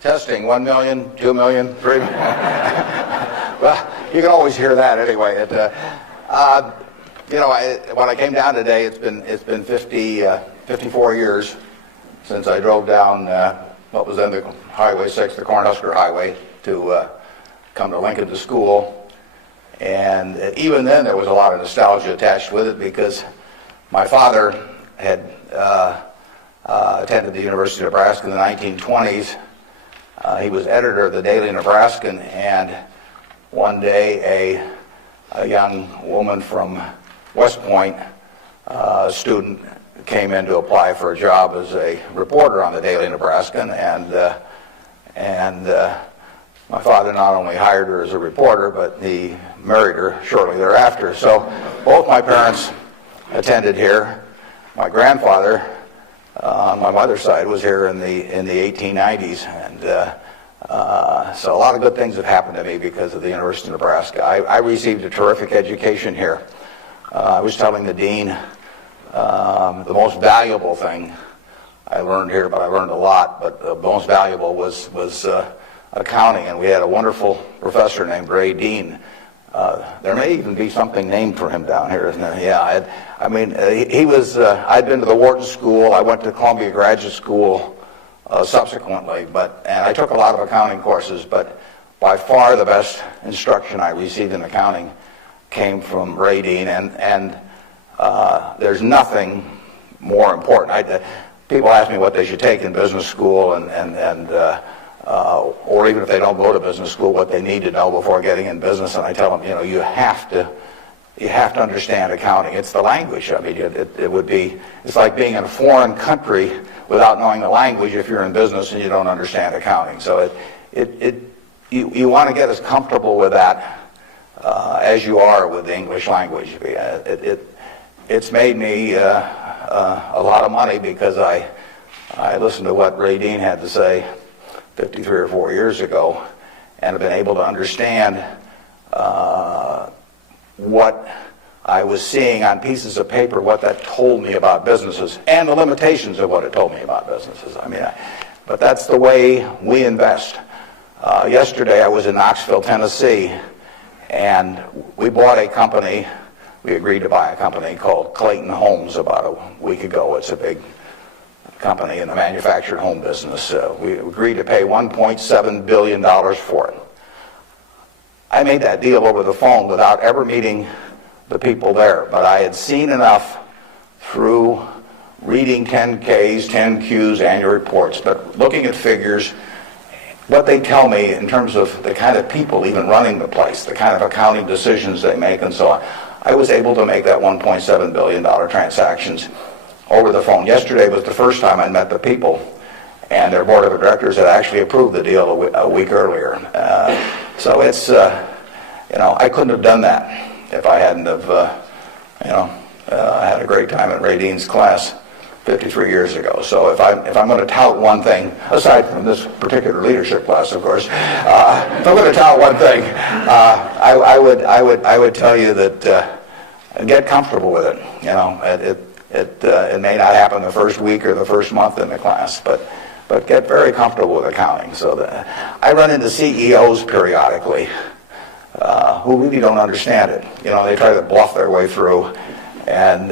Testing, 1 million, 2 million, 3 million. Well, you can always hear that anyway. When I came down today, it's been 54 years since I drove down what was then the Highway 6, the Cornhusker Highway, to come to Lincoln to school. And even then, there was a lot of nostalgia attached with it because my father had attended the University of Nebraska in the 1920s. He was editor of the Daily Nebraskan, and one day a young woman from West Point, a student, came in to apply for a job as a reporter on the Daily Nebraskan, and my father not only hired her as a reporter, but he married her shortly thereafter. So both my parents attended here. My grandfather on my mother's side was here in the 1890s, and so a lot of good things have happened to me because of the University of Nebraska. I received a terrific education here. I was telling the dean the most valuable thing I learned here, but I learned a lot, but the most valuable was accounting, and we had a wonderful professor named Ray Dean. There may even be something named for him down here, isn't there? Yeah, he was, I'd been to the Wharton School, I went to Columbia Graduate School subsequently, and I took a lot of accounting courses, but by far the best instruction I received in accounting came from Ray Dean, and there's nothing more important. People ask me what they should take in business school, or even if they don't go to business school, what they need to know before getting in business, and I tell them, you have to understand accounting. It's the language. I mean, it's like being in a foreign country without knowing the language if you're in business and you don't understand accounting. So you want to get as comfortable with that as you are with the English language. It's made me a lot of money because I listened to what Ray Dean had to say 53 or 4 years ago, and have been able to understand what I was seeing on pieces of paper, what that told me about businesses, and the limitations of what it told me about businesses. But that's the way we invest. Yesterday I was in Knoxville, Tennessee, and we bought a company. We agreed to buy a company called Clayton Homes about a week ago. It's a big company in the manufactured home business. We agreed to pay $1.7 billion for it. I made that deal over the phone without ever meeting the people there, but I had seen enough through reading 10Ks, 10Qs, annual reports, but looking at figures, what they tell me in terms of the kind of people even running the place, the kind of accounting decisions they make and so on. I was able to make that $1.7 billion transactions over the phone. Yesterday was the first time I met the people, and their board of directors had actually approved the deal a week earlier. So it's, I couldn't have done that if I hadn't have, had a great time at Ray Dean's class 53 years ago. So if I'm going to tout one thing, aside from this particular leadership class, of course, if I'm going to tout one thing, I would tell you that get comfortable with it. It may not happen the first week or the first month in the class, but get very comfortable with accounting. So that I run into CEOs periodically who really don't understand it. They try to bluff their way through, and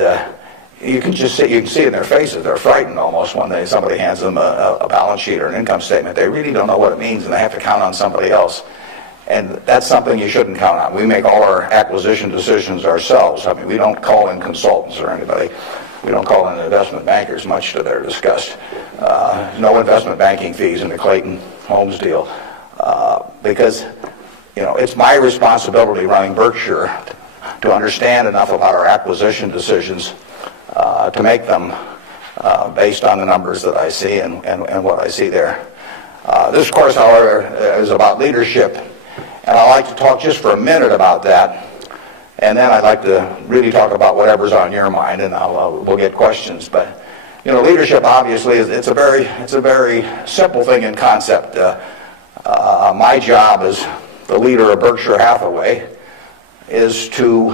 you can see it in their faces. They're frightened almost when somebody hands them a balance sheet or an income statement. They really don't know what it means, and they have to count on somebody else. And that's something you shouldn't count on. We make all our acquisition decisions ourselves. I mean, we don't call in consultants or anybody. We don't call in investment bankers, much to their disgust. No investment banking fees in the Clayton Homes deal because it's my responsibility running Berkshire to understand enough about our acquisition decisions to make them based on the numbers that I see and what I see there. This course, however, is about leadership, and I'd like to talk just for a minute about that. And then I'd like to really talk about whatever's on your mind, and we'll get questions. But leadership obviously it's a very simple thing in concept. My job as the leader of Berkshire Hathaway is to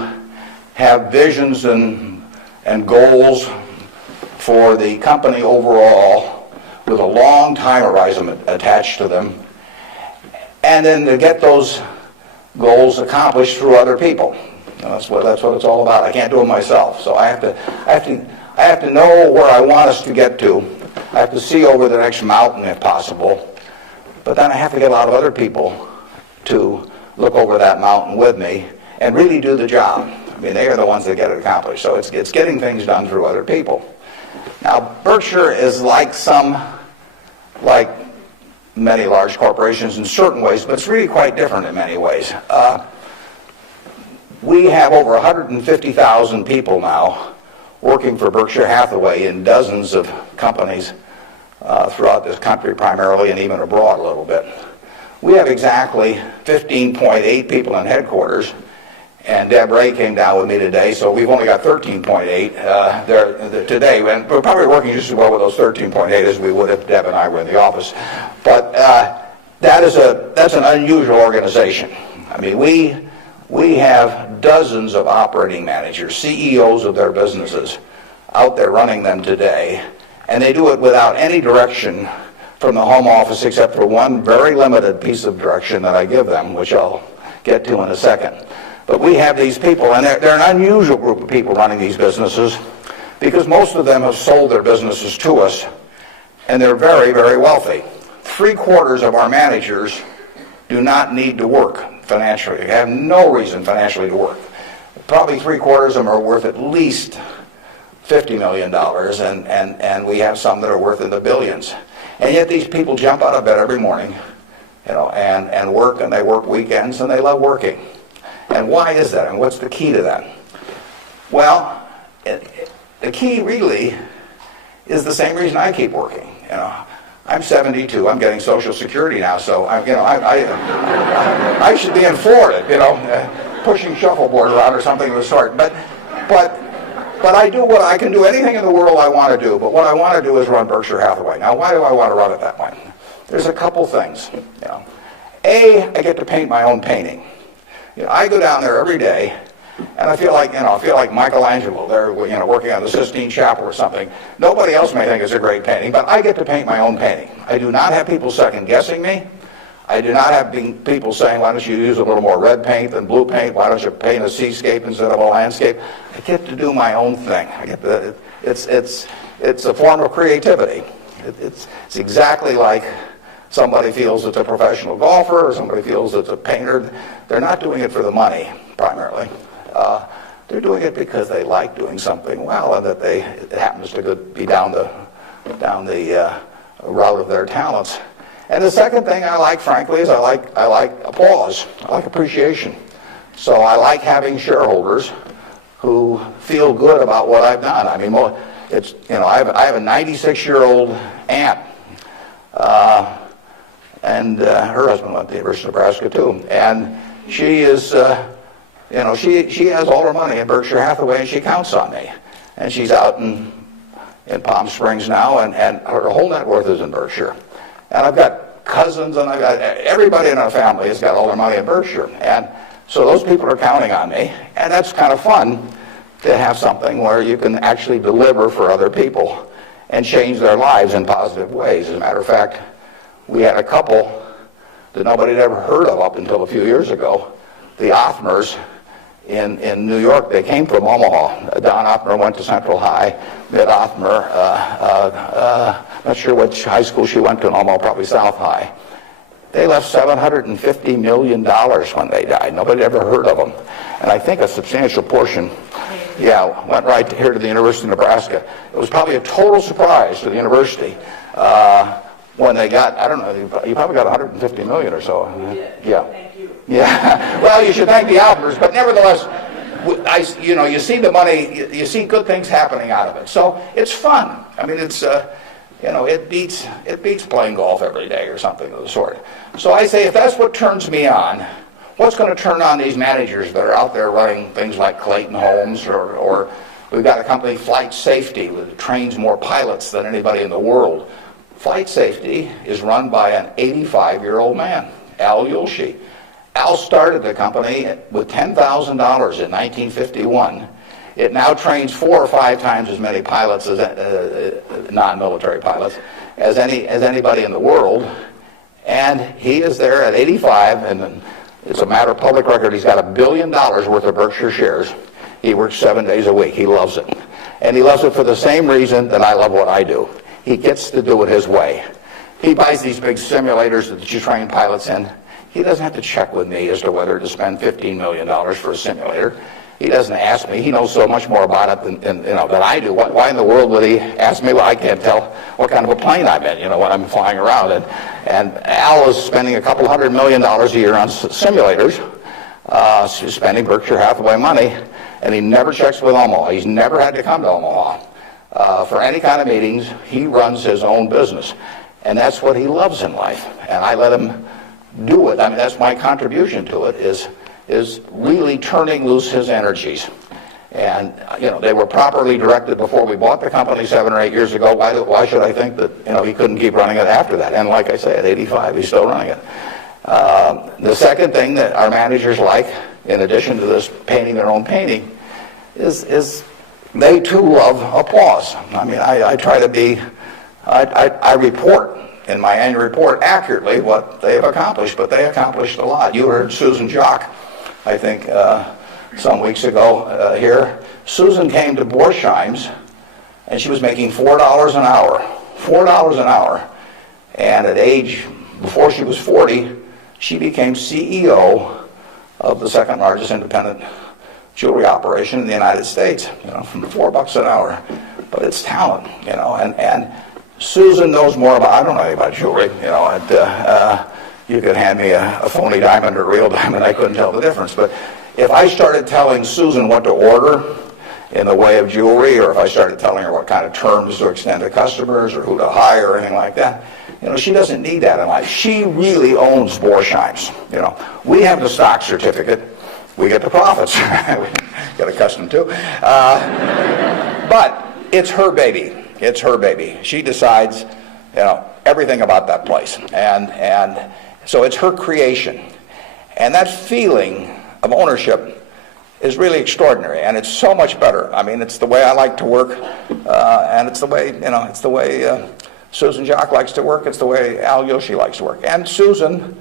have visions and goals for the company overall with a long time horizon attached to them, and then to get those goals accomplished through other people. That's what it's all about. I can't do it myself, so I have to know where I want us to get to. I have to see over the next mountain if possible, but then I have to get a lot of other people to look over that mountain with me and really do the job. I mean, they are the ones that get it accomplished. So it's getting things done through other people. Now, Berkshire is like many large corporations in certain ways, but it's really quite different in many ways. We have over 150,000 people now working for Berkshire Hathaway in dozens of companies throughout this country primarily, and even abroad a little bit. We have exactly 15.8 people in headquarters, and Deb Ray came down with me today, so we've only got 13.8 there today. And we're probably working just as well with those 13.8 as we would if Deb and I were in the office. But that's an unusual organization. I mean, we have dozens of operating managers, CEOs of their businesses, out there running them today, and they do it without any direction from the home office except for one very limited piece of direction that I give them, which I'll get to in a second. But we have these people, and they're an unusual group of people running these businesses because most of them have sold their businesses to us, and they're very, very wealthy. 3/4 of our managers do not need to work financially. They have no reason financially to work. Probably 3/4 of them are worth at least $50 million, and we have some that are worth in the billions. And yet these people jump out of bed every morning, and work, and they work weekends, and they love working. And why is that? And what's the key to that? Well, the key really is the same reason I keep working. I'm 72. I'm getting Social Security now, so I should be in Florida, pushing shuffleboard around or something of the sort. But I do what I can do. Anything in the world I want to do. But what I want to do is run Berkshire Hathaway. Now, why do I want to run it that way? There's a couple things. A, I get to paint my own painting. I go down there every day, and I feel like Michelangelo. They're working on the Sistine Chapel or something. Nobody else may think it's a great painting, but I get to paint my own painting. I do not have people second guessing me. I do not have people saying, "Why don't you use a little more red paint than blue paint? Why don't you paint a seascape instead of a landscape?" I get to do my own thing. It's a form of creativity. It's exactly like somebody feels it's a professional golfer, or somebody feels it's a painter. They're not doing it for the money, primarily. They're doing it because they like doing something well, and that it happens to be down the route of their talents. And the second thing I like, frankly, is I like applause. I like appreciation. So I like having shareholders who feel good about what I've done. I mean, I have a 96-year-old aunt. And her husband went to the University of Nebraska too, and she is, she has all her money in Berkshire Hathaway, and she counts on me. And she's out in Palm Springs now, and her whole net worth is in Berkshire. And I've got cousins, and I've got everybody in our family has got all their money in Berkshire, and so those people are counting on me, and that's kind of fun to have something where you can actually deliver for other people and change their lives in positive ways. As a matter of fact, we had a couple that nobody had ever heard of up until a few years ago, the Othmers in New York. They came from Omaha. Don Othmer went to Central High. Mitt Othmer, not sure which high school she went to in Omaha, probably South High. They left $750 million when they died. Nobody had ever heard of them. And I think a substantial portion, went right here to the University of Nebraska. It was probably a total surprise to the university. When they got, I don't know, you probably got 150 million or so. We did. Yeah. Thank you. Yeah. Well, you should thank the Alpers, but nevertheless, you see the money, you see good things happening out of it. So it's fun. I mean, it's, it beats playing golf every day or something of the sort. So I say, if that's what turns me on, what's going to turn on these managers that are out there running things like Clayton Homes, or we've got a company, FlightSafety, that trains more pilots than anybody in the world. FlightSafety is run by an 85-year-old man, Al Yulshi. Al started the company with $10,000 in 1951, It now trains 4 or 5 times as many pilots, as non-military pilots, as anybody in the world. And he is there at 85, and it's a matter of public record. He's got $1 billion worth of Berkshire shares. He works 7 days a week. He loves it. And he loves it for the same reason that I love what I do. He gets to do it his way. He buys these big simulators that you train pilots in. He doesn't have to check with me as to whether to spend $15 million for a simulator. He doesn't ask me. He knows so much more about it than I do. Why in the world would he ask me? Well, I can't tell what kind of a plane I'm in, when I'm flying around. And Al is spending a couple $100 million a year on simulators. He's spending Berkshire Hathaway money, and he never checks with Omaha. He's never had to come to Omaha for any kind of meetings. He runs his own business, and that's what he loves in life. And I let him do it. I mean, that's my contribution to it, is really turning loose his energies. And they were properly directed before we bought the company 7 or 8 years ago. Why should I think that he couldn't keep running it after that? And like I say, at 85, he's still running it. The second thing that our managers like, in addition to this painting their own painting, is they too love applause. I mean, I try to be, I report in my annual report accurately what they have accomplished, but they accomplished a lot. You heard Susan Jock, I think, some weeks ago here. Susan came to Borsheim's, and she was making $4 an hour. $4 an hour. And at age, before she was 40, she became CEO of the second largest independent jewelry operation in the United States, from $4 an hour. But it's talent, and Susan knows more about, I don't know anything about jewelry, you could hand me a phony diamond or a real diamond, I couldn't tell the difference. But if I started telling Susan what to order in the way of jewelry, or if I started telling her what kind of terms to extend to customers, or who to hire, or anything like that, she doesn't need that in life. She really owns Borsheim's. We have the stock certificate, we get the profits. We get accustomed to. But it's her baby. It's her baby. She decides, everything about that place. And so it's her creation. And that feeling of ownership is really extraordinary, and it's so much better. I mean, it's the way I like to work, and it's the way, Susan Jock likes to work. It's the way Al Yoshi likes to work. And Susan,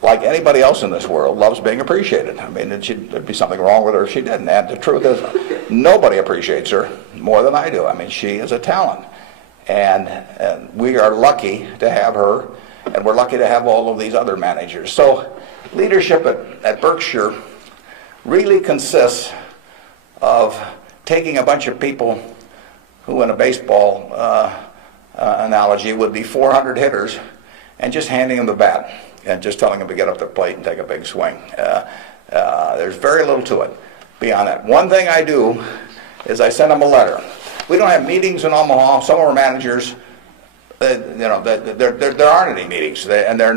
like anybody else in this world, loves being appreciated. I mean, there'd be something wrong with her if she didn't. And the truth is, nobody appreciates her more than I do. I mean, she is a talent. And we are lucky to have her, and we're lucky to have all of these other managers. So leadership at Berkshire really consists of taking a bunch of people who, in a baseball analogy, would be 400 hitters, and just handing them the bat and just telling them to get up the plate and take a big swing. There's very little to it beyond that. One thing I do is I send them a letter. We don't have meetings in Omaha. Some of our managers, there aren't any meetings, and there's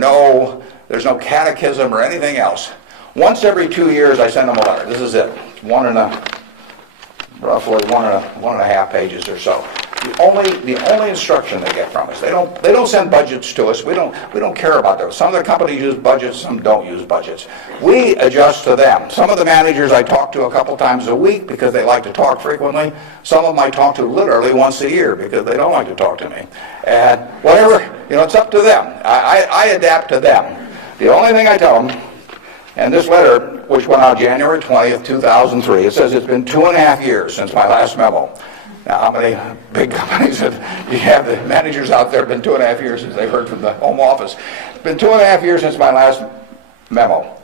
no catechism or anything else. Once every 2 years, I send them a letter. This is it. Roughly one and a half pages or so. The only instruction they get from us. They don't send budgets to us. We don't care about those. Some of the companies use budgets, some don't use budgets. We adjust to them. Some of the managers I talk to a couple times a week because they like to talk frequently. Some of them I talk to literally once a year because they don't like to talk to me. And whatever, it's up to them. I adapt to them. The only thing I tell them, and this letter, which went out January 20th, 2003, it says it's been 2.5 years since my last memo. Now, how many big companies you have the managers out there? It's been 2.5 years since they've heard from the home office. It's been 2.5 years since my last memo.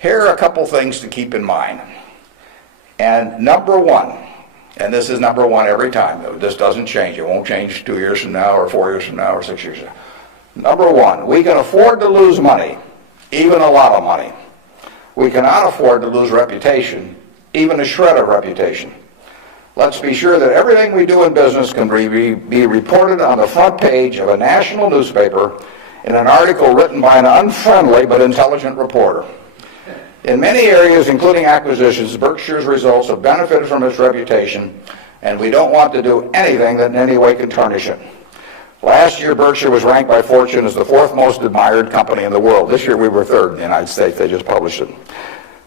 Here are a couple things to keep in mind. And number one, and this is number one every time. This doesn't change. It won't change 2 years from now or 4 years from now or 6 years from now. Number one, we can afford to lose money, even a lot of money. We cannot afford to lose reputation, even a shred of reputation. Let's be sure that everything we do in business can be reported on the front page of a national newspaper in an article written by an unfriendly but intelligent reporter. In many areas, including acquisitions, Berkshire's results have benefited from its reputation, and we don't want to do anything that in any way can tarnish it. Last year, Berkshire was ranked by Fortune as the 4th most admired company in the world. This year, we were 3rd in the United States. They just published it.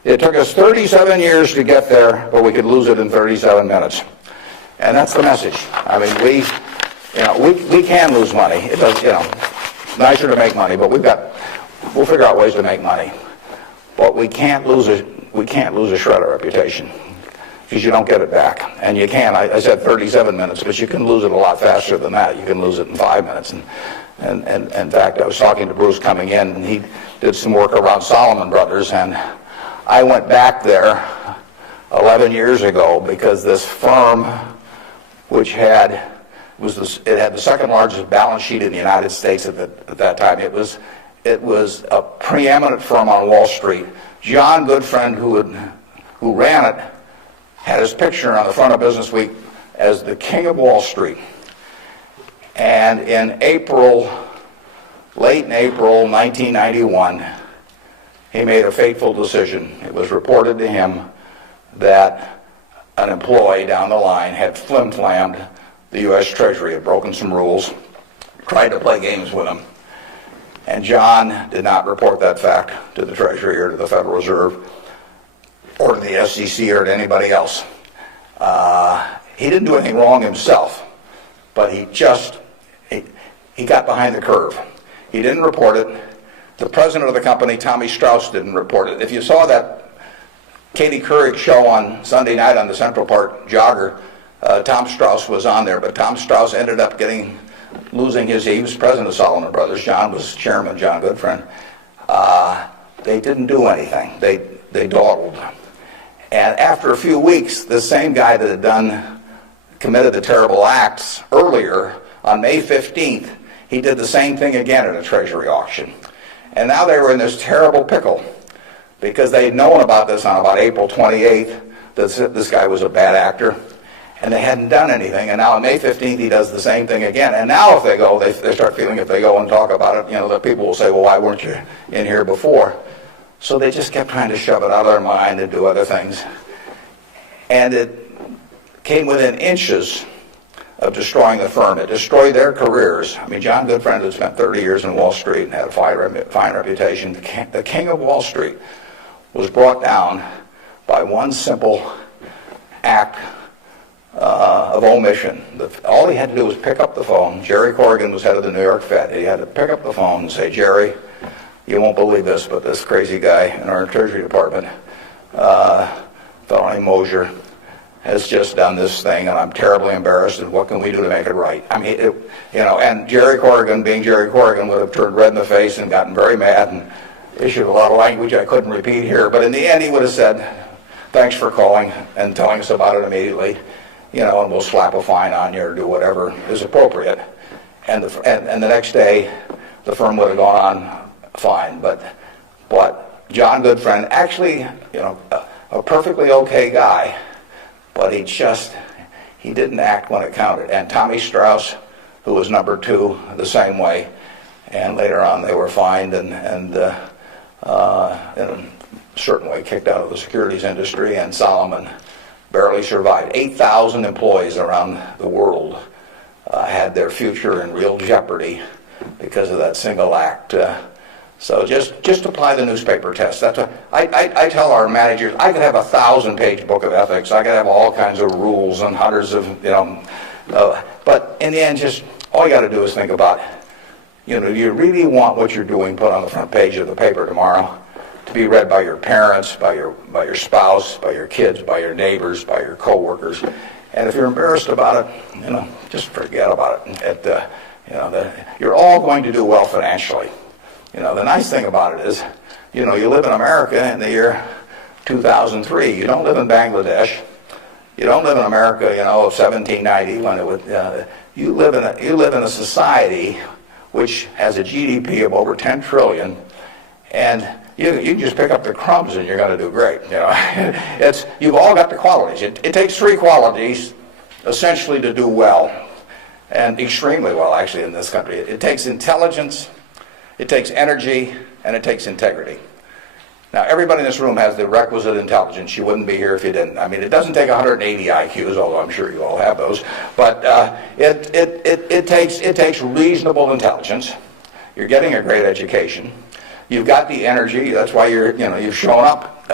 It took us 37 years to get there, but we could lose it in 37 minutes. And that's the message. I mean, we can lose money. It does, nicer to make money, but we'll figure out ways to make money. But we can't lose a shred of reputation, because you don't get it back. And you can, I said 37 minutes, but you can lose it a lot faster than that. You can lose it in 5 minutes. And in fact, I was talking to Bruce coming in, and he did some work around Salomon Brothers, and I went back there 11 years ago because this firm, which had the second largest balance sheet in the United States at that time. It was a preeminent firm on Wall Street. John Goodfriend, who ran it, had his picture on the front of Business Week as the king of Wall Street. And in late in April 1991, he made a fateful decision. It was reported to him that an employee down the line had flim-flammed the U.S. Treasury, had broken some rules, tried to play games with him. And John did not report that fact to the Treasury or to the Federal Reserve or to the SEC or to anybody else. He didn't do anything wrong himself, but he got behind the curve. He didn't report it. The president of the company, Tommy Strauss, didn't report it. If you saw that Katie Couric show on Sunday night on the Central Park Jogger, Tom Strauss was on there, but Tom Strauss ended up losing he was president of Salomon Brothers. John was chairman, John Goodfriend. They didn't do anything. They dawdled. And after a few weeks, the same guy that had committed the terrible acts earlier, on May 15th, he did the same thing again at a Treasury auction. And now they were in this terrible pickle because they had known about this on about April 28th, that this guy was a bad actor, and they hadn't done anything. And now on May 15th, he does the same thing again. And now if they go, they start feeling if they go and talk about it, the people will say, well, why weren't you in here before? So they just kept trying to shove it out of their mind and do other things. And it came within inches of destroying the firm. It destroyed their careers. I mean, John Goodfriend had spent 30 years in Wall Street and had a fine reputation. The king of Wall Street was brought down by one simple act of omission. All he had to do was pick up the phone. Jerry Corrigan was head of the New York Fed. He had to pick up the phone and say, Jerry, you won't believe this, but this crazy guy in our Treasury Department, a fellow named Mosier, has just done this thing, and I'm terribly embarrassed, and what can we do to make it right? I mean, and Jerry Corrigan, being Jerry Corrigan, would have turned red in the face and gotten very mad and issued a lot of language I couldn't repeat here, but in the end he would have said, thanks for calling and telling us about it immediately, and we'll slap a fine on you or do whatever is appropriate. And the next day, the firm would have gone on fine, but John Goodfriend, actually, a perfectly okay guy, but he didn't act when it counted. And Tommy Strauss, who was number two, the same way. And later on, they were fined and in a certain way kicked out of the securities industry. And Salomon barely survived. 8,000 employees around the world had their future in real jeopardy because of that single act. So just apply the newspaper test. That's what I tell our managers. I could have a 1,000-page book of ethics. I could have all kinds of rules and hundreds of, but in the end, just all you got to do is think about, do you really want what you're doing put on the front page of the paper tomorrow to be read by your parents, by your spouse, by your kids, by your neighbors, by your coworkers? And if you're embarrassed about it, just forget about it. You're all going to do well financially. The nice thing about it is, you live in America in the year 2003. You don't live in Bangladesh. You don't live in America, of 1790 when it would. You live in a society which has a GDP of over 10 trillion, and you can just pick up the crumbs and you're going to do great. You've all got the qualities. It takes three qualities essentially to do well, and extremely well actually in this country. It takes intelligence. It takes energy, and it takes integrity. Now, everybody in this room has the requisite intelligence. You wouldn't be here if you didn't. I mean, it doesn't take 180 IQs, although I'm sure you all have those. But it takes reasonable intelligence. You're getting a great education. You've got the energy. That's why you've shown up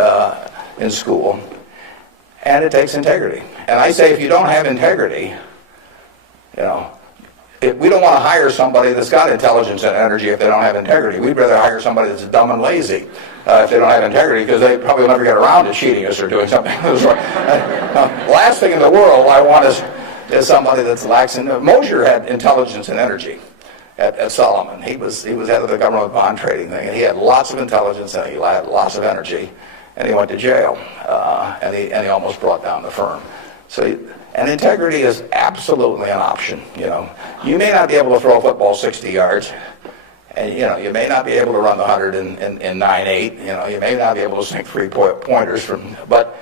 in school, and it takes integrity. And I say, if you don't have integrity, we don't want to hire somebody that's got intelligence and energy if they don't have integrity. We'd rather hire somebody that's dumb and lazy if they don't have integrity, because they probably will never get around to cheating us or doing something. Last thing in the world I want is somebody that's lacks in. Mosher had intelligence and energy at Solomon. He was head of the government bond trading thing, and he had lots of intelligence and he had lots of energy, and he went to jail, and he almost brought down the firm. And integrity is absolutely an option. You may not be able to throw a football 60 yards, and you may not be able to run the 100 in 9.8. You may not be able to sink 3-pointers but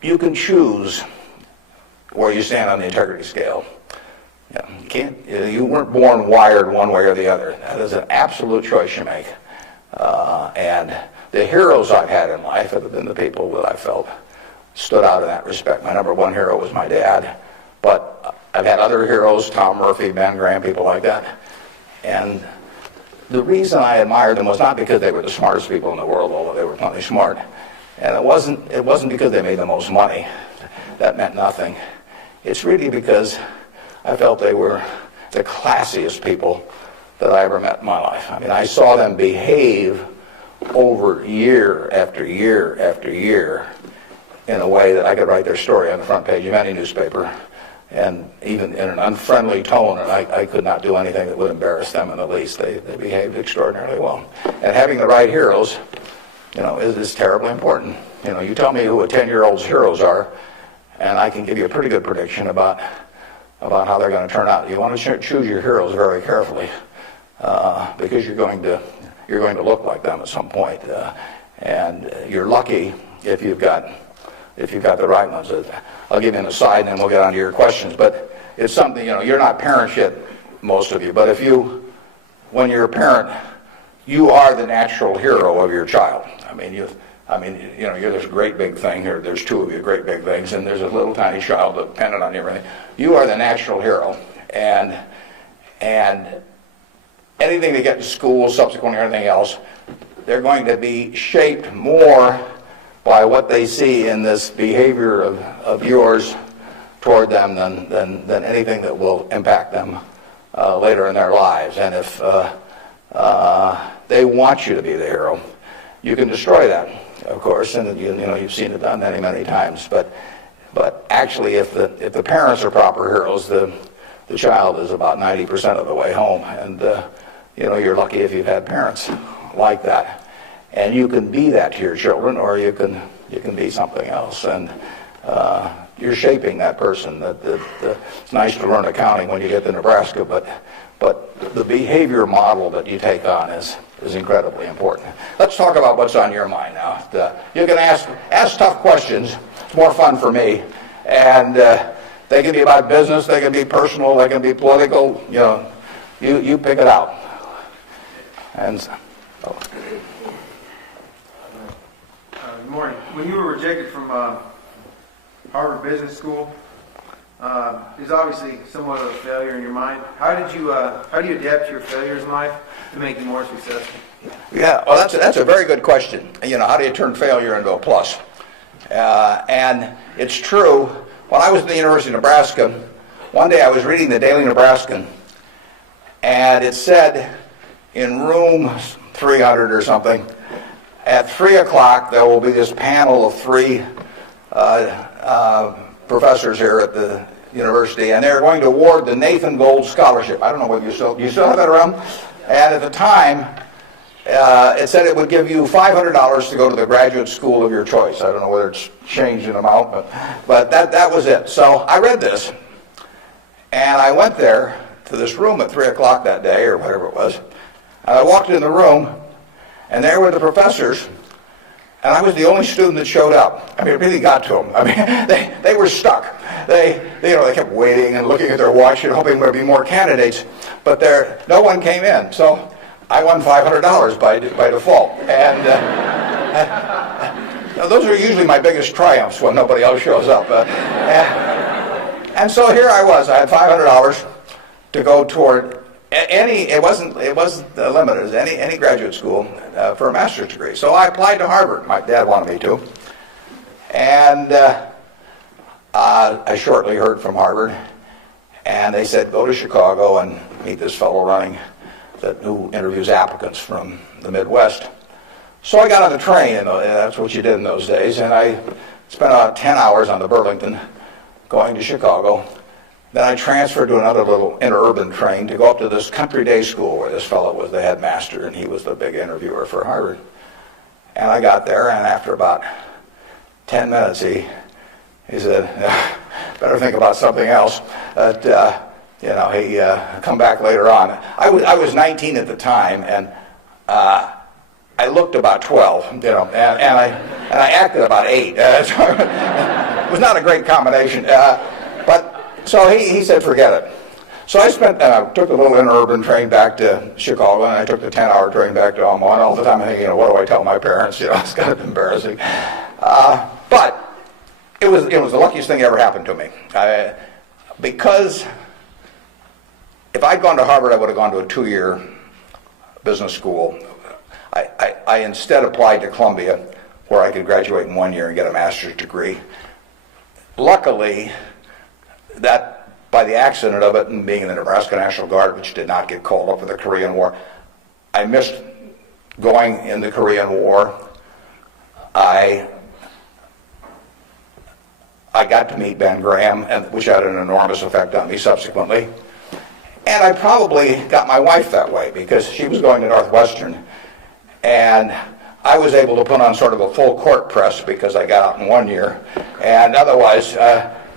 you can choose where you stand on the integrity scale. You weren't born wired one way or the other. That is an absolute choice you make. And the heroes I've had in life have been the people that I felt stood out in that respect. My number one hero was my dad, but I've had other heroes, Tom Murphy, Ben Graham, people like that. And the reason I admired them was not because they were the smartest people in the world, although they were plenty smart. And it wasn't because they made the most money. That meant nothing. It's really because I felt they were the classiest people that I ever met in my life. I mean, I saw them behave over year after year after year in a way that I could write their story on the front page of any newspaper, and even in an unfriendly tone, and I could not do anything that would embarrass them in the least. They behaved extraordinarily well. And having the right heroes, is terribly important. You tell me who a 10-year-old's heroes are, and I can give you a pretty good prediction about how they're going to turn out. You want to choose your heroes very carefully, because you're going to look like them at some point, and you're lucky if you've got the right ones. I'll give you an aside, and then we'll get on to your questions. But it's something, you're not parents yet, most of you. But when you're a parent, you are the natural hero of your child. You're this great big thing. There's two of you great big things, and there's a little tiny child dependent on you. Right? You are the natural hero, and anything they get to school, subsequently, or anything else, they're going to be shaped more by what they see in this behavior of yours toward them than anything that will impact them later in their lives. And if they want you to be the hero, you can destroy that, of course, and you've seen it done many, many times. But actually, if the parents are proper heroes, the child is about 90% of the way home, and you're lucky if you've had parents like that. And you can be that to your children, or you can be something else, and you're shaping that person. It's nice to learn accounting when you get to Nebraska, but the behavior model that you take on is incredibly important. Let's talk about what's on your mind now. You can ask tough questions. It's more fun for me, and they can be about business, they can be personal, they can be political. You pick it out. And Good morning. When you were rejected from Harvard Business School, there's obviously somewhat of a failure in your mind. How do you adapt to your failures in life to make you more successful? Yeah, well, that's a very good question. How do you turn failure into a plus? And it's true. When I was at the University of Nebraska, one day I was reading the Daily Nebraskan, and it said in room 300 or something, at 3 o'clock, there will be this panel of 3 professors here at the university, and they're going to award the Nathan Gold Scholarship. I don't know whether you still have that around. And at the time, it said it would give you $500 to go to the graduate school of your choice. I don't know whether it's changed in amount, but that was it. So I read this, and I went there to this room at 3 o'clock that day, or whatever it was. And I walked in the room, and there were the professors, and I was the only student that showed up. It really got to them. They were stuck. They kept waiting and looking at their watch and hoping there would be more candidates, but no one came in. So I won $500 by default. And those are usually my biggest triumphs when nobody else shows up. And so here I was. I had $500 to go toward It wasn't limited. Any graduate school for a master's degree. So I applied to Harvard. My dad wanted me to. And I shortly heard from Harvard. And they said, go to Chicago and meet this fellow who interviews applicants from the Midwest. So I got on the train, and that's what you did in those days, and I spent about 10 hours on the Burlington going to Chicago. Then I transferred to another little interurban train to go up to this country day school where this fellow was the headmaster, and he was the big interviewer for Harvard. And I got there, and after about 10 minutes, he said, better think about something else. But, he come back later on. I was 19 at the time, and I looked about 12, and I acted about 8. So it was not a great combination. So he said, forget it. So I took the little interurban train back to Chicago, and I took the 10-hour train back to Omaha. And all the time I'm thinking, what do I tell my parents? It's kind of embarrassing. But it was the luckiest thing that ever happened to me. Because if I'd gone to Harvard, I would have gone to a 2-year business school. I instead applied to Columbia, where I could graduate in 1 year and get a master's degree. Luckily, that by the accident of it and being in the Nebraska National Guard, which did not get called up for the Korean War, I missed going in the Korean War. I got to meet Ben Graham, which had an enormous effect on me subsequently. And I probably got my wife that way because she was going to Northwestern. And I was able to put on sort of a full court press because I got out in 1 year. And otherwise,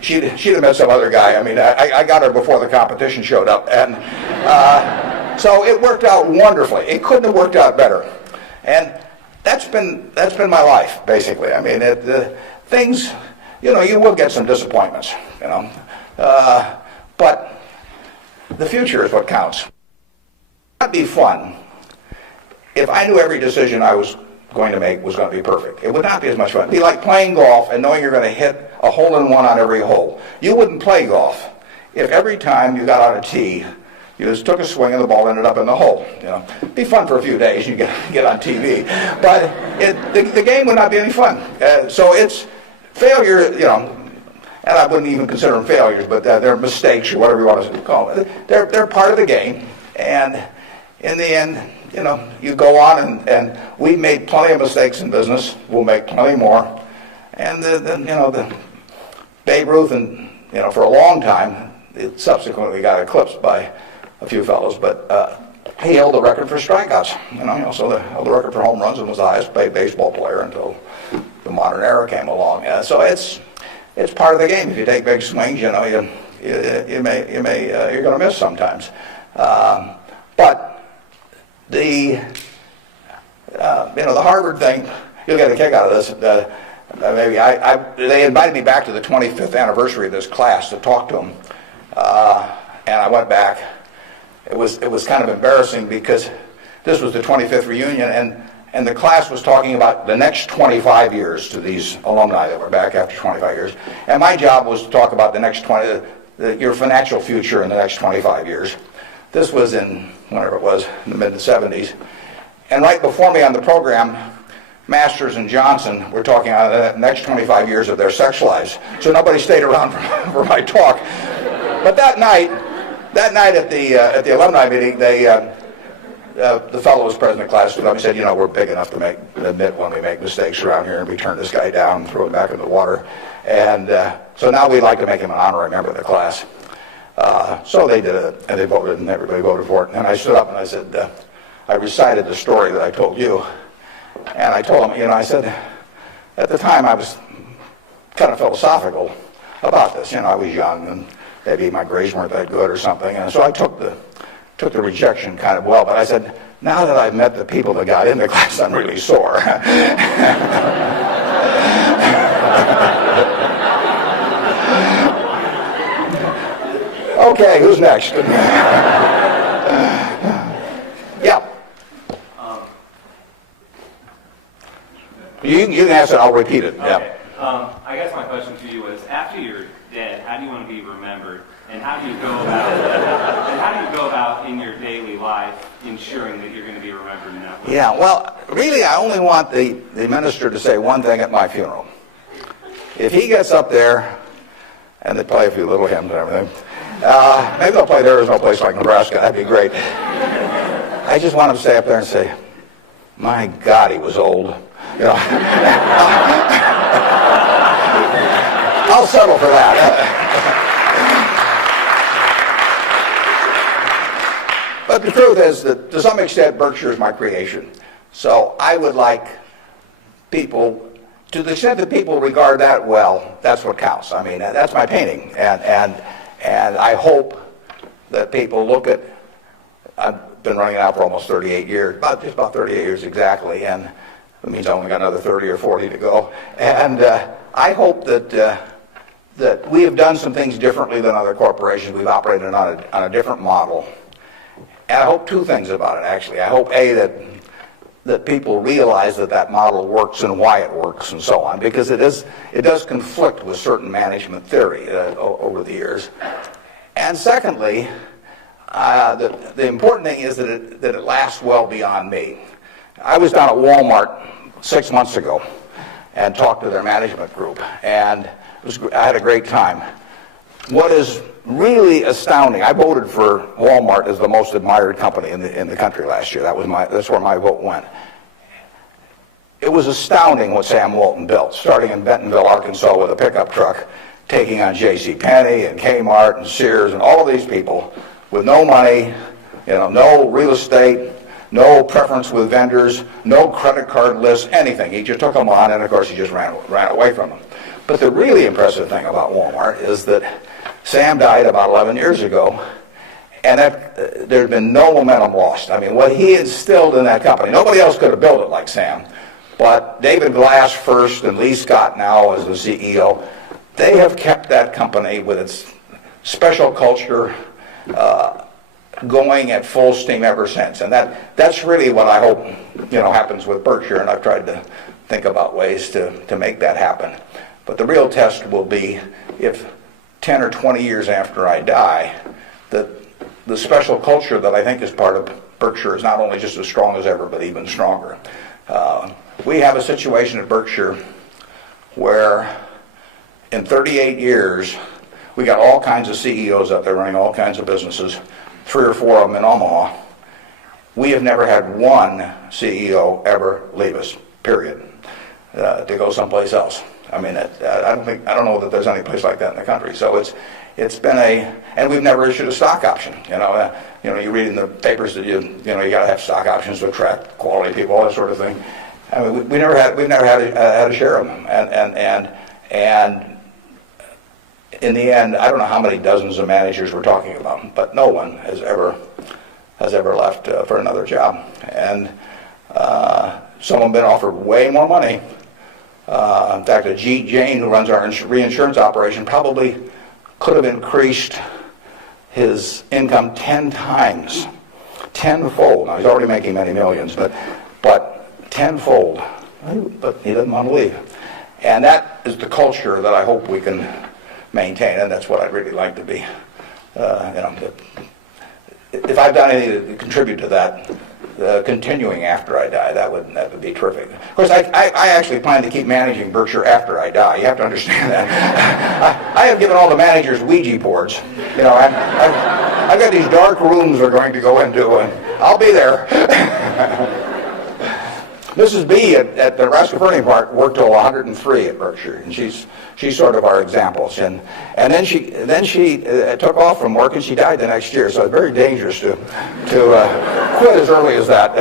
she'd have met some other guy. I mean, I got her before the competition showed up. And so it worked out wonderfully. It couldn't have worked out better. And that's been my life, basically. I mean, things, you will get some disappointments, but the future is what counts. It'd be fun if I knew every decision I was going to make was going to be perfect. It would not be as much fun. It'd be like playing golf and knowing you're going to hit a hole-in-one on every hole. You wouldn't play golf if every time you got on a tee, you just took a swing and the ball ended up in the hole. It'd be fun for a few days. You get on TV, but the game would not be any fun. So it's failure, and I wouldn't even consider them failures, but they're mistakes or whatever you want to call them. They're part of the game, and in the end, you go on, and we've made plenty of mistakes in business. We'll make plenty more. And the Babe Ruth, and for a long time, it subsequently got eclipsed by a few fellows, but he held the record for strikeouts. So held the record for home runs and was the highest paid baseball player until the modern era came along. So it's part of the game. If you take big swings, you're going to miss sometimes. But the Harvard thing, you'll get a kick out of this. They invited me back to the 25th anniversary of this class to talk to them, and I went back. It was kind of embarrassing because this was the 25th reunion, and the class was talking about the next 25 years to these alumni that were back after 25 years, and my job was to talk about the next your financial future in the next 25 years. This was in whenever it was, in the mid-70s. And right before me on the program, Masters and Johnson were talking about the next 25 years of their sex lives. So nobody stayed around for my talk. But that night at the alumni meeting, the fellow who was president of the class stood up and said, we're big enough to admit when we make mistakes around here, and we turn this guy down and throw him back in the water. And so now we'd like to make him an honorary member of the class. So they did it, and they voted, and everybody voted for it. And I stood up and I said, I recited the story that I told you. And I told him, I said, at the time I was kind of philosophical about this. I was young, and maybe my grades weren't that good or something. And so I took the rejection kind of well. But I said, now that I've met the people that got in the class, I'm really sore. Okay, who's next? Yeah. You can ask it, I'll repeat it. Okay. Yeah. I guess my question to you was, after you're dead, how do you want to be remembered? And how do you go about in your day Yeah, well, really, I only want the minister to say one thing at my funeral. If he gets up there, and they play a few little hymns and everything, maybe they'll play There Is No Place Like Nebraska. That'd be great. I just want him to stay up there and say, my God, he was old. You know, I'll settle for that. But the truth is that, to some extent, Berkshire is my creation. So I would like people, to the extent that people regard that well, that's what counts. I mean, that's my painting. And I hope that people look at, I've been running it out for almost 38 years, just about 38 years exactly, and it means I only got another 30 or 40 to go. And I hope that we have done some things differently than other corporations. We've operated on a different model. And I hope two things about it, actually. I hope, A, that people realize that model works and why it works and so on, because it does conflict with certain management theory over the years. And secondly, the important thing is that it lasts well beyond me. I was down at Walmart 6 months ago and talked to their management group, and I had a great time. What is really astounding, I voted for Walmart as the most admired company in the country last year. That's where my vote went. It was astounding what Sam Walton built, starting in Bentonville, Arkansas, with a pickup truck, taking on J.C. Penney and Kmart and Sears and all of these people with no money, no real estate, no preference with vendors, no credit card list, anything. He just took them on, and of course he just ran away from them. But the really impressive thing about Walmart is that Sam died about 11 years ago, and there had been no momentum lost. I mean, what he instilled in that company, nobody else could have built it like Sam, but David Glass first and Lee Scott now as the CEO, they have kept that company with its special culture going at full steam ever since. And that's really what I hope happens with Berkshire, and I've tried to think about ways to make that happen. But the real test will be if 10 or 20 years after I die, that the special culture that I think is part of Berkshire is not only just as strong as ever, but even stronger. We have a situation at Berkshire where in 38 years, we got all kinds of CEOs out there running all kinds of businesses, 3 or 4 of them in Omaha. We have never had one CEO ever leave us, period, to go someplace else. I mean, I don't know that there's any place like that in the country. So it's been and we've never issued a stock option. You read in the papers that you got to have stock options to attract quality people, all that sort of thing. I mean, we've never had a share of them, and in the end, I don't know how many dozens of managers we're talking about, but no one has ever left for another job, and some have been offered way more money. In fact, Ajit Jain, who runs our reinsurance operation, probably could have increased his income 10 times, tenfold. Now, he's already making many millions, but tenfold. But he doesn't want to leave. And that is the culture that I hope we can maintain, and that's what I'd really like to be. If I've done anything to contribute to that, continuing after I die, that would be terrific. Of course, I actually plan to keep managing Berkshire after I die. You have to understand that. I have given all the managers Ouija boards. I've got these dark rooms they're going to go into, and I'll be there. Mrs. B at the Nebraska Furniture Park worked till 103 at Berkshire, and she's sort of our examples. And then she took off from work, and she died the next year. So it's very dangerous to quit as early as that.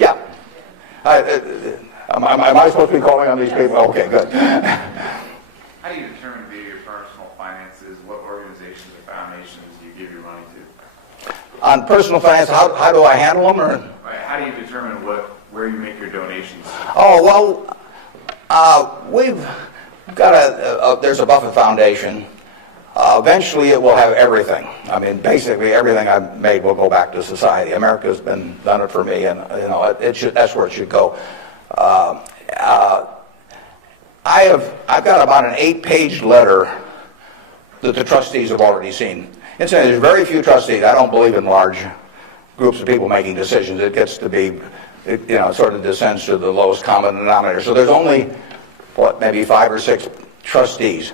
Yeah. Am I supposed to be calling on these people? Okay, good. How do you determine via your personal finances what organizations or foundations you give your money to? On personal finance, how do I handle them? Or? How do you determine where you make your donations? Oh, well, we've got there's a Buffett Foundation. Eventually it will have everything. I mean, basically everything I've made will go back to society. America's done it for me, and that's where it should go. I've got about an 8-page letter that the trustees have already seen. Incidentally, there's very few trustees. I don't believe in large groups of people making decisions. It gets to be, it sort of descends to the lowest common denominator. So there's only, maybe 5 or 6 trustees.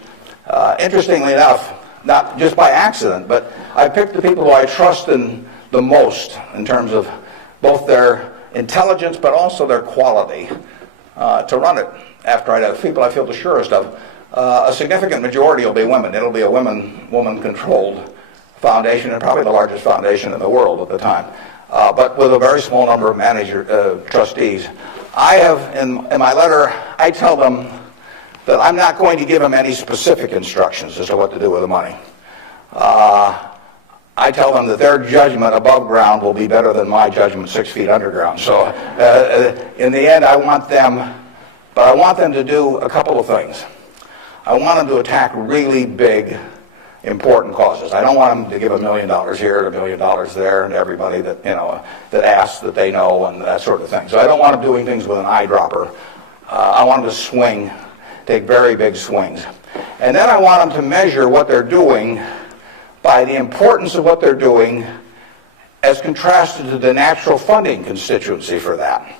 Interestingly enough, not just by accident, but I picked the people who I trust in the most in terms of both their intelligence but also their quality to run it. After I have people I feel the surest of, a significant majority will be women. It'll be a woman-controlled foundation, and probably the largest foundation in the world at the time, but with a very small number of trustees. I have, in my letter, I tell them that I'm not going to give them any specific instructions as to what to do with the money. I tell them that their judgment above ground will be better than my judgment 6 feet underground. So in the end, I want them to do a couple of things. I want them to attack really big, important causes. I don't want them to give $1 million here and $1 million there and everybody that that asks that they know and that sort of thing. So I don't want them doing things with an eyedropper. I want them to take very big swings. And then I want them to measure what they're doing by the importance of what they're doing as contrasted to the natural funding constituency for that.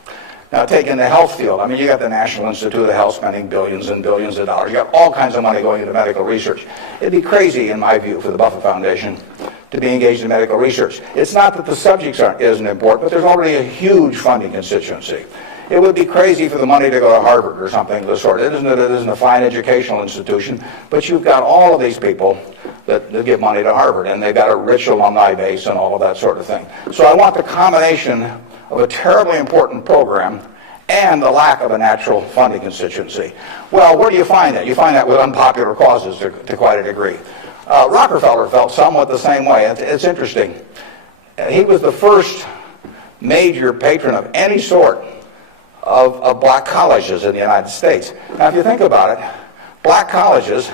Now, taking the health field, you got the National Institute of Health spending billions and billions of dollars. You got all kinds of money going into medical research. It'd be crazy, in my view, for the Buffett Foundation to be engaged in medical research. It's not that the subjects isn't important, but there's already a huge funding constituency. It would be crazy for the money to go to Harvard or something of the sort. It isn't a fine educational institution, but you've got all of these people that give money to Harvard, and they've got a rich alumni base and all of that sort of thing. So I want the combination of a terribly important program and the lack of a natural funding constituency. Well, where do you find that? You find that with unpopular causes to quite a degree. Rockefeller felt somewhat the same way. It's interesting. He was the first major patron of any sort of black colleges in the United States. Now, if you think about it, black colleges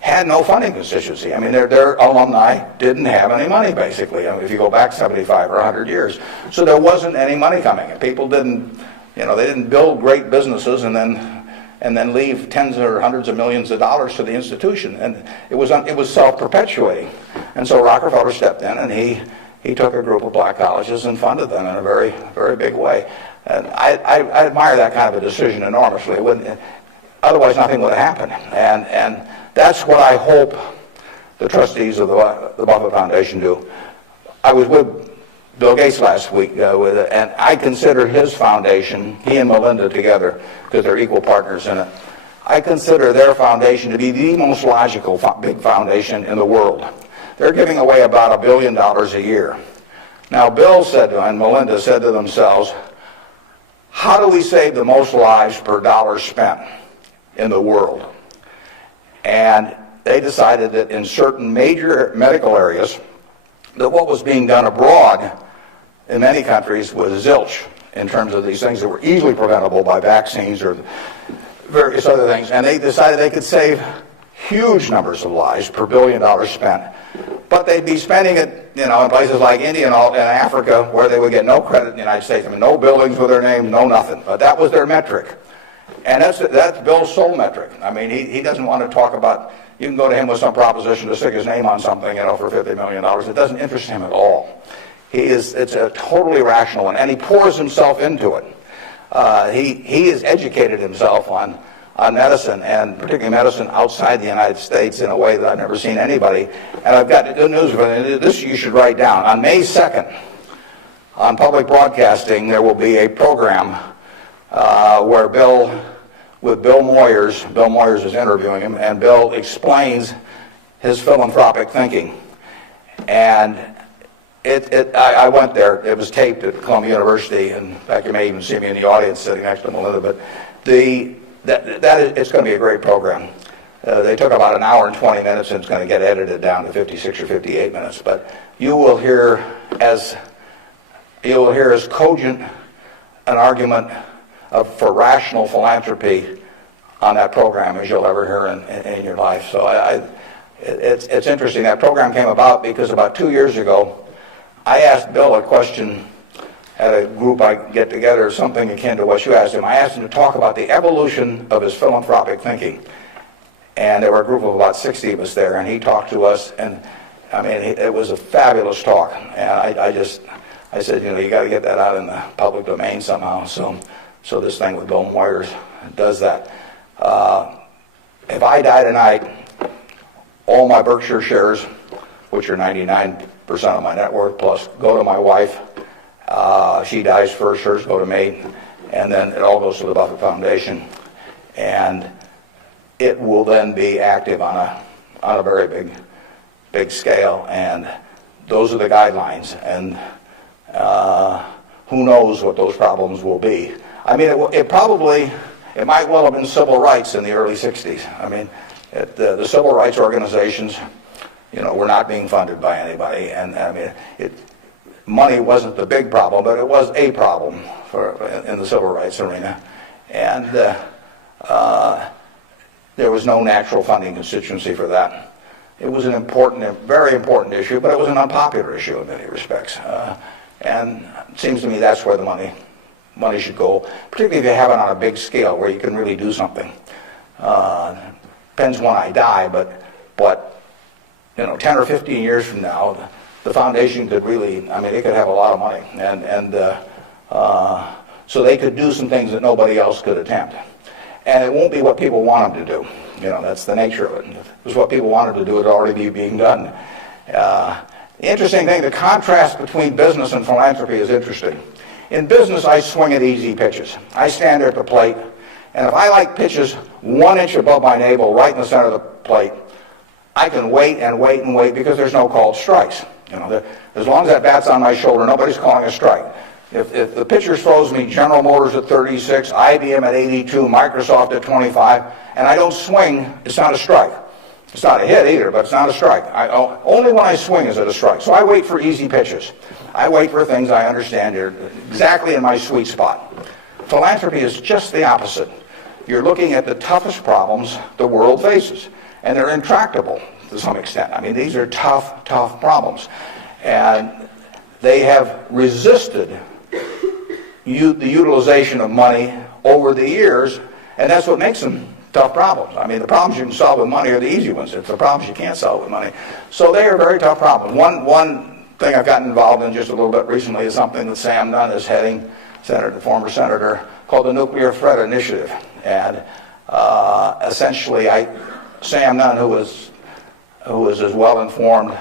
had no funding constituency. Their alumni didn't have any money, basically, if you go back 75 or 100 years. So there wasn't any money coming in. People didn't, they didn't build great businesses and then leave tens or hundreds of millions of dollars to the institution. And it was self-perpetuating. And so Rockefeller stepped in, and he took a group of black colleges and funded them in a very, very big way. And I admire that kind of a decision enormously. Otherwise, nothing would have happened. And that's what I hope the trustees of the Buffett Foundation do. I was with Bill Gates last week, and I consider his foundation, he and Melinda together, because they're equal partners in it, I consider their foundation to be the most logical big foundation in the world. They're giving away about $1 billion a year. Now, Bill said and Melinda said to themselves, how do we save the most lives per dollar spent in the world? And they decided that in certain major medical areas, that what was being done abroad in many countries was zilch in terms of these things that were easily preventable by vaccines or various other things. And they decided they could save huge numbers of lives per $1 billion spent. But they'd be spending it, in places like India and Africa, where they would get no credit in the United States. No buildings with their name, no nothing. But that was their metric. And that's Bill's sole metric. He doesn't want to talk about, you can go to him with some proposition to stick his name on something, for $50 million. It doesn't interest him at all. It's a totally rational one, and he pours himself into it. He has educated himself on medicine, and particularly medicine outside the United States, in a way that I've never seen anybody. And I've got good news for you. This you should write down. On May 2nd, on public broadcasting, there will be a program where Bill Moyers is interviewing him, and Bill explains his philanthropic thinking. And I went there. It was taped at Columbia University, and in fact, you may even see me in the audience sitting next to Melinda. But it's going to be a great program. They took about an hour and 20 minutes, and it's going to get edited down to 56 or 58 minutes. But you will hear as cogent an argument for rational philanthropy on that program as you'll ever hear in your life. So it's interesting. That program came about because about 2 years ago, I asked Bill a question at a group I get together, something akin to what you asked him. I asked him to talk about the evolution of his philanthropic thinking. And there were a group of about 60 of us there, and he talked to us, and it was a fabulous talk. And I said, you got to get that out in the public domain somehow. So this thing with Bill Moyers does that. If I die tonight, all my Berkshire shares, which are 99% of my net worth plus, go to my wife. She dies first, hers go to me, and then it all goes to the Buffett Foundation. And it will then be active on a very big scale. And those are the guidelines. And who knows what those problems will be. I mean, it might well have been civil rights in the early 60s. I mean, the civil rights organizations, were not being funded by anybody. And I mean, money wasn't the big problem, but it was a problem in the civil rights arena. And there was no natural funding constituency for that. It was a very important issue, but it was an unpopular issue in many respects. And it seems to me that's where the money should go, particularly if you have it on a big scale where you can really do something. Depends when I die, but 10 or 15 years from now, the foundation could really, it could have a lot of money. And so they could do some things that nobody else could attempt. And it won't be what people want them to do. That's the nature of it. If it was what people wanted to do, it would already be being done. The interesting thing, the contrast between business and philanthropy is interesting. In business, I swing at easy pitches. I stand there at the plate, and if I like pitches 1 inch above my navel, right in the center of the plate, I can wait and wait and wait because there's no called strikes. As long as that bat's on my shoulder, nobody's calling a strike. If the pitcher throws me General Motors at 36, IBM at 82, Microsoft at 25, and I don't swing, it's not a strike. It's not a hit either, but it's not a strike. Only when I swing is it a strike. So I wait for easy pitches. I wait for things I understand are exactly in my sweet spot. Philanthropy is just the opposite. You're looking at the toughest problems the world faces, and they're intractable to some extent. These are tough problems. And they have resisted the utilization of money over the years, and that's what makes them tough problems. The problems you can solve with money are the easy ones. It's the problems you can't solve with money. So they are very tough problems. One thing I've gotten involved in just a little bit recently is something that Sam Nunn is heading, the former senator, called the Nuclear Threat Initiative. And essentially, Sam Nunn, who is as well informed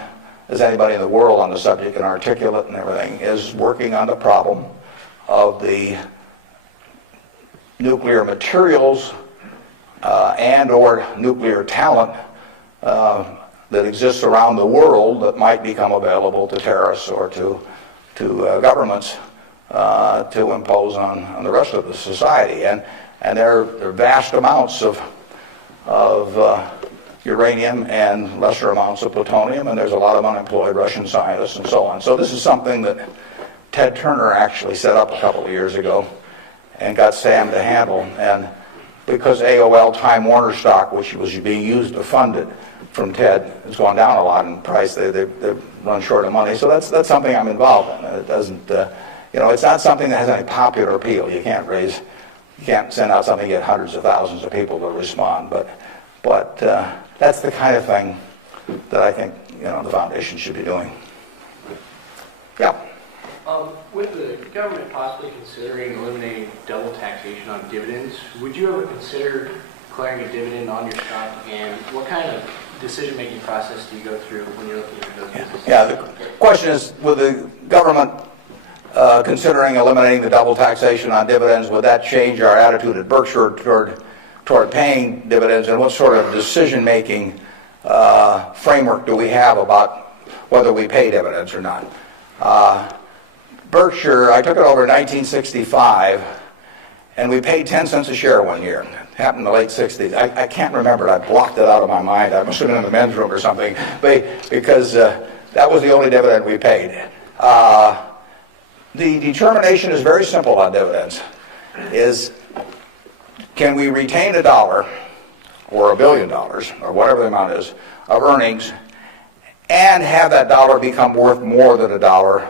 as anybody in the world on the subject and articulate and everything, is working on the problem of the nuclear materials and or nuclear talent that exists around the world that might become available to terrorists or to governments to impose on the rest of the society. And there are vast amounts of uranium and lesser amounts of plutonium, and there's a lot of unemployed Russian scientists and so on. So this is something that Ted Turner actually set up a couple of years ago and got Sam to handle. And because AOL Time Warner stock, which was being used to fund it from Ted, has gone down a lot in price, they've run short of money. So that's something I'm involved in. It doesn't, it's not something that has any popular appeal. You can't send out something and get hundreds of thousands of people to respond. But that's the kind of thing that I think the foundation should be doing. Yeah. With the government possibly considering eliminating double taxation on dividends, would you ever consider declaring a dividend on your stock? And what kind of decision-making process do you go through when you're looking at those businesses? Yeah, the question is, with the government considering eliminating the double taxation on dividends, would that change our attitude at Berkshire toward paying dividends, and what sort of decision-making framework do we have about whether we pay dividends or not? Berkshire, I took it over in 1965, and we paid 10 cents a share one year. It happened in the late 60s. I can't remember it. I blocked it out of my mind. I must have been in the men's room or something, because that was the only dividend we paid. The determination is very simple on dividends. Can we retain $1 or $1 billion, or whatever the amount is, of earnings, and have that dollar become worth more than $1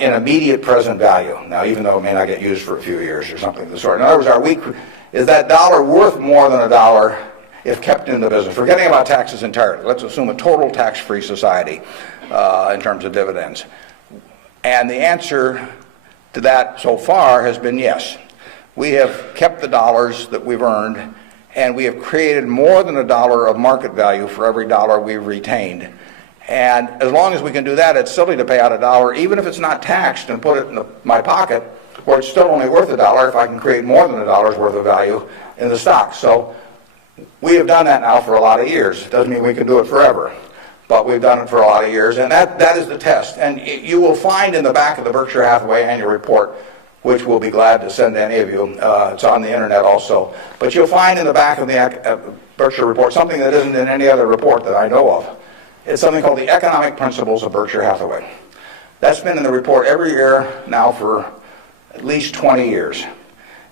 in immediate present value? Now, even though it may not get used for a few years or something of the sort. In other words, is that dollar worth more than $1 if kept in the business? Forgetting about taxes entirely. Let's assume a total tax-free society in terms of dividends. And the answer to that so far has been yes. We have kept the dollars that we've earned, and we have created more than $1 of market value for every dollar we've retained. And as long as we can do that, it's silly to pay out $1, even if it's not taxed, and put it in my pocket, where it's still only worth $1 if I can create more than $1 worth of value in the stock. So we have done that now for a lot of years. It doesn't mean we can do it forever, but we've done it for a lot of years, and that is the test. And you will find in the back of the Berkshire Hathaway annual report, which we'll be glad to send to any of you. It's on the internet also. But you'll find in the back of the Berkshire report something that isn't in any other report that I know of. It's something called the Economic Principles of Berkshire Hathaway. That's been in the report every year now for at least 20 years.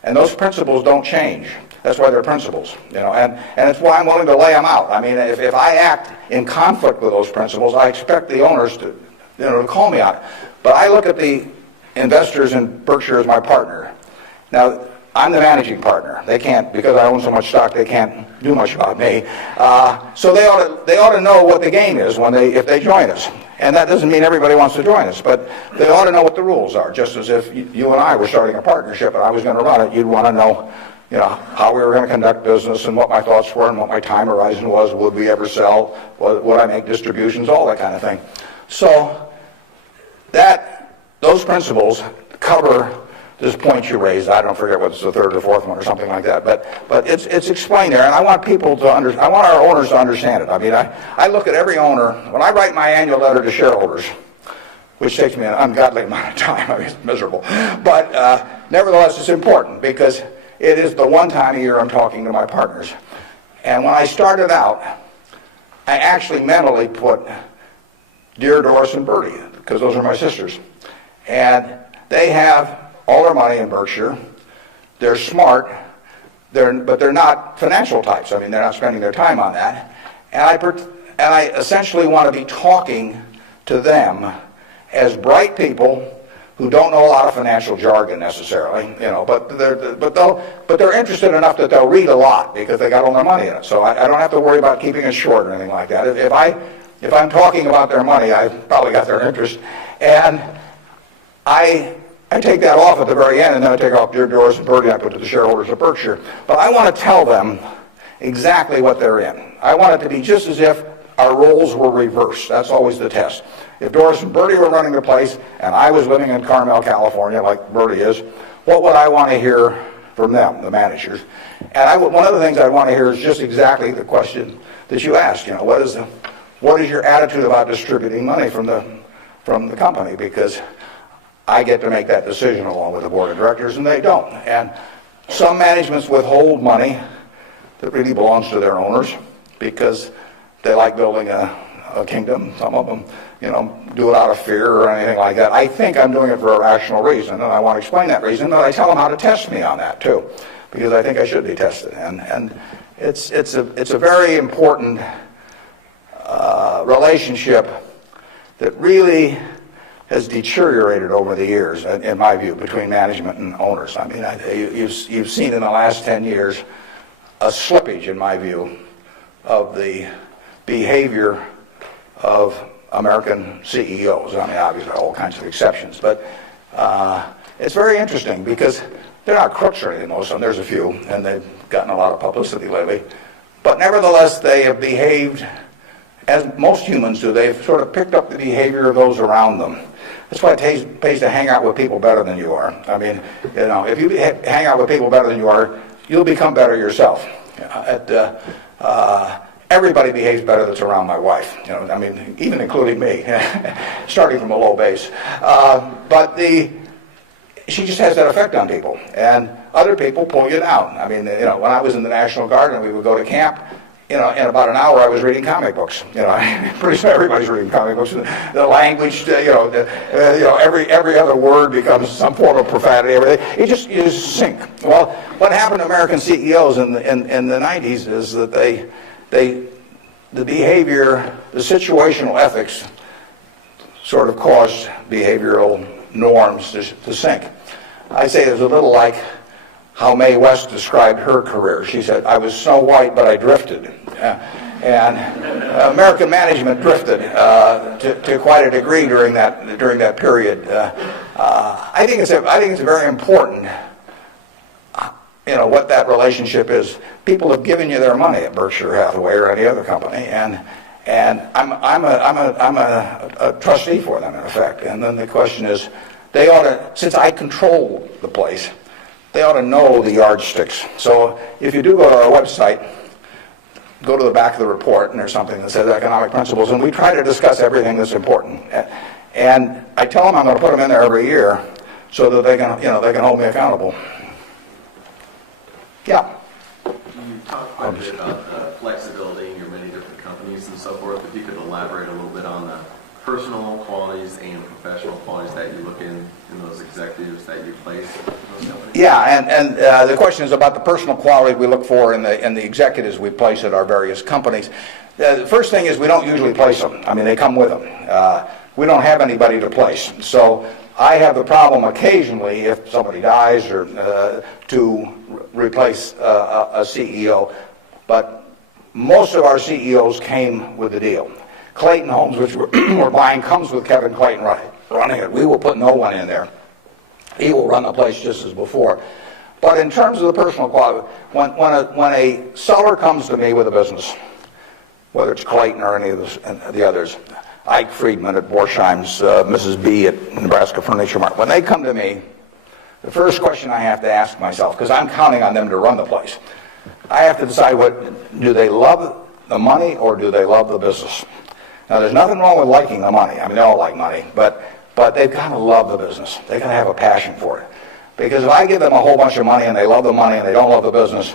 And those principles don't change. That's why they're principles, and it's why I'm willing to lay them out. I mean, if I act in conflict with those principles, I expect the owners to, to call me on it. But I look at the investors in Berkshire as my partner. Now, I'm the managing partner. They can't, because I own so much stock, they can't do much about me. So they ought to know what the game is if they join us. And that doesn't mean everybody wants to join us, but they ought to know what the rules are. Just as if you and I were starting a partnership and I was going to run it, you'd want to know, how we were going to conduct business and what my thoughts were and what my time horizon was. Would we ever sell? Would I make distributions? All that kind of thing. So those principles cover this point you raised. I don't forget what's the third or fourth one or something like that. But it's explained there, and I want people to I want our owners to understand it. I mean, I look at every owner when I write my annual letter to shareholders, which takes me an ungodly amount of time. I mean, it's miserable. But nevertheless, it's important because it is the one time a year I'm talking to my partners. And when I started out, I actually mentally put Dear Doris and Bertie, because those are my sisters. And they have all their money in Berkshire. They're smart, but they're not financial types. I mean, they're not spending their time on that. And I essentially want to be talking to them as bright people who don't know a lot of financial jargon necessarily, but they're interested enough that they'll read a lot because they got all their money in it. So I don't have to worry about keeping it short or anything like that. If I'm talking about their money, I've probably got their interest, and I take that off at the very end, and then I take off Dear Doris and Bertie, and I put to the shareholders of Berkshire. But I want to tell them exactly what they're in. I want it to be just as if our roles were reversed. That's always the test. If Doris and Bertie were running the place, and I was living in Carmel, California, like Bertie is, what would I want to hear from them, the managers? And one of the things I want to hear is just exactly the question that you asked. What is your attitude about distributing money from the company? Because I get to make that decision along with the board of directors, and they don't. And some managements withhold money that really belongs to their owners because they like building a kingdom. Some of them, do it out of fear or anything like that. I think I'm doing it for a rational reason, and I want to explain that reason, but I tell them how to test me on that too, because I think I should be tested. And it's a very important relationship that really has deteriorated over the years, in my view, between management and owners. I mean, you've seen in the last 10 years a slippage, in my view, of the behavior of American CEOs. I mean, obviously, all kinds of exceptions, but it's very interesting because they're not crooks or anything, most of them. There's a few, and they've gotten a lot of publicity lately. But nevertheless, they have behaved as most humans do. They've sort of picked up the behavior of those around them. That's why it pays to hang out with people better than you are. I mean, if you hang out with people better than you are, you'll become better yourself. Everybody behaves better that's around my wife. I mean, even including me, starting from a low base. But she just has that effect on people, and other people pull you down. I mean, when I was in the National Guard and we would go to camp, in about an hour I was reading comic books. Pretty soon everybody's reading comic books. The language, every other word becomes some form of profanity. Everything. You just sink. Well, what happened to American CEOs in the 90s is that the behavior, the situational ethics, sort of caused behavioral norms to sink. I say it's a little like how Mae West described her career. She said, "I was Snow White, but I drifted." And American management drifted to quite a degree during that period. I think it's very important, what that relationship is. People have given you their money at Berkshire Hathaway or any other company, and I'm a trustee for them in effect. And then the question is, they ought to, since I control the place, they ought to know the yardsticks. So if you do go to our website, go to the back of the report, and there's something that says economic principles, and we try to discuss everything that's important. And I tell them I'm going to put them in there every year so that they can hold me accountable. Yeah. You talked quite a bit about flexibility in your many different companies and so forth. If you could elaborate a little bit on the personal qualities and professional qualities that you look in those executives that you place in those companies. Yeah, and the question is about the personal quality we look for in the executives we place at our various companies. The first thing is we don't usually place them. I mean, they come with them. We don't have anybody to place. So I have the problem occasionally, if somebody dies, or to replace a CEO. But most of our CEOs came with the deal. Clayton Homes, which we're buying, comes with Kevin Clayton running it. We will put no one in there. He will run the place just as before. But in terms of the personal quality, when a seller comes to me with a business, whether it's Clayton or any of the others, Ike Friedman at Borsheim's, Mrs. B at Nebraska Furniture Mart, when they come to me, the first question I have to ask myself, because I'm counting on them to run the place, I have to decide, do they love the money or do they love the business? Now, there's nothing wrong with liking the money. I mean, they all like money, but they've got to love the business. They've got to have a passion for it. Because if I give them a whole bunch of money and they love the money and they don't love the business,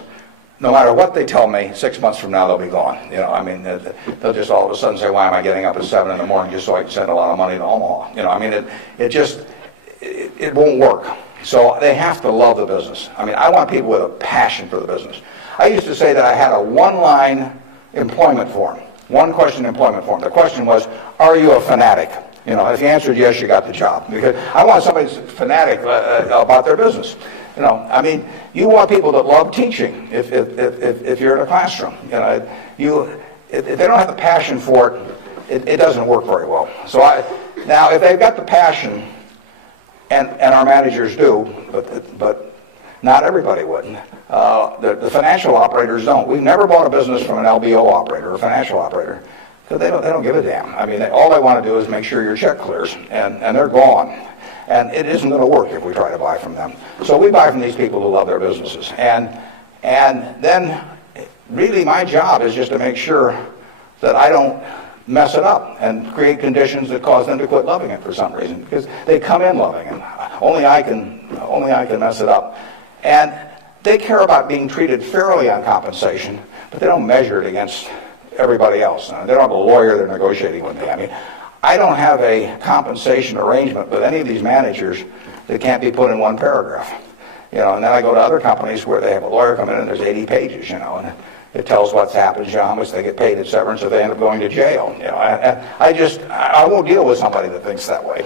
no matter what they tell me, 6 months from now they'll be gone. I mean, they'll just all of a sudden say, why am I getting up at 7 in the morning just so I can send a lot of money to Omaha? I mean, it won't work. So they have to love the business. I mean, I want people with a passion for the business. I used to say that I had a one-line employment form. One question employment form. The question was, are you a fanatic? If you answered yes, you got the job. Because I want somebody who's fanatic about their business. I mean, you want people that love teaching if you're in a classroom. If they don't have the passion for it, it doesn't work very well. So now, if they've got the passion, and our managers do, but not everybody would. The financial operators don't. We've never bought a business from an LBO operator or a financial operator because they don't give a damn. I mean, all they want to do is make sure your check clears, and they're gone. And it isn't going to work if we try to buy from them. So we buy from these people who love their businesses. And then really my job is just to make sure that I don't mess it up and create conditions that cause them to quit loving it for some reason, because they come in loving it. Only I can mess it up. And they care about being treated fairly on compensation, but they don't measure it against everybody else. They don't have a lawyer they're negotiating with me. I mean, I don't have a compensation arrangement with any of these managers that can't be put in one paragraph. And then I go to other companies where they have a lawyer come in and there's 80 pages, and it tells what's happened, how much they get paid at severance, if they end up going to jail. I won't deal with somebody that thinks that way.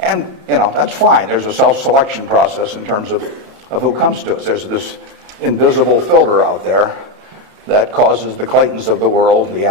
And that's fine. There's a self-selection process in terms of who comes to us. There's this invisible filter out there that causes the Claytons of the world, the